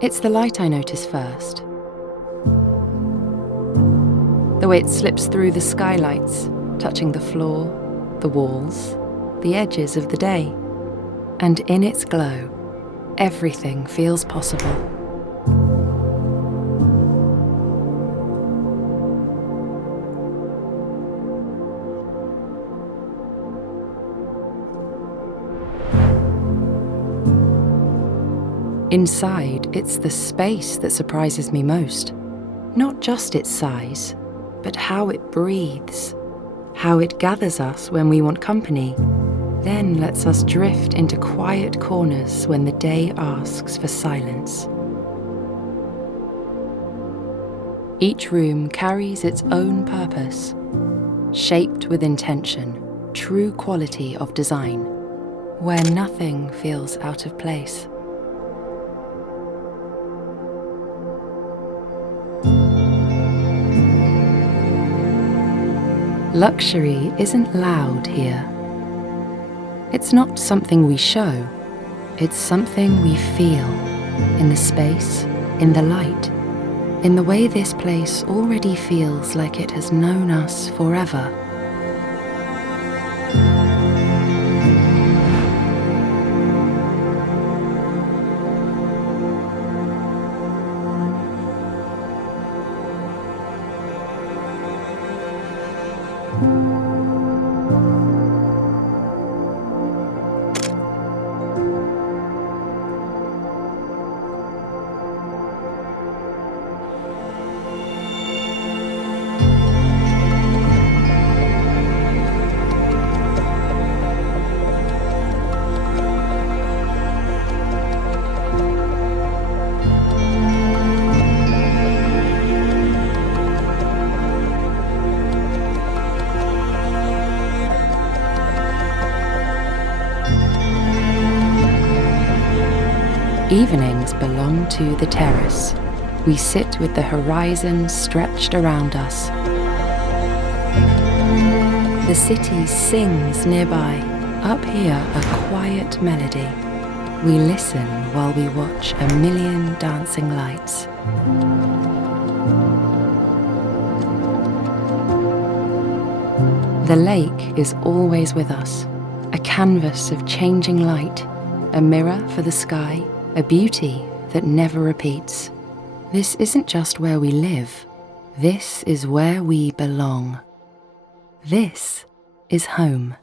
It's the light I notice first. The way it slips through the skylights, touching the floor, the walls, the edges of the day. And in its glow, everything feels possible. Inside, it's the space that surprises me most. Not just its size, but how it breathes, how it gathers us when we want company, then lets us drift into quiet corners when the day asks for silence. Each room carries its own purpose, shaped with intention, true quality of design, where nothing feels out of place. Luxury isn't loud here. It's not something we show, it's something we feel, in the space, in the light, in the way this place already feels like it has known us forever. Evenings belong to the terrace. We sit with the horizon stretched around us. The city sings nearby. Up here, a quiet melody. We listen while we watch a million dancing lights. The lake is always with us, a canvas of changing light, a mirror for the sky, a beauty that never repeats. This isn't just where we live. This is where we belong. This is home.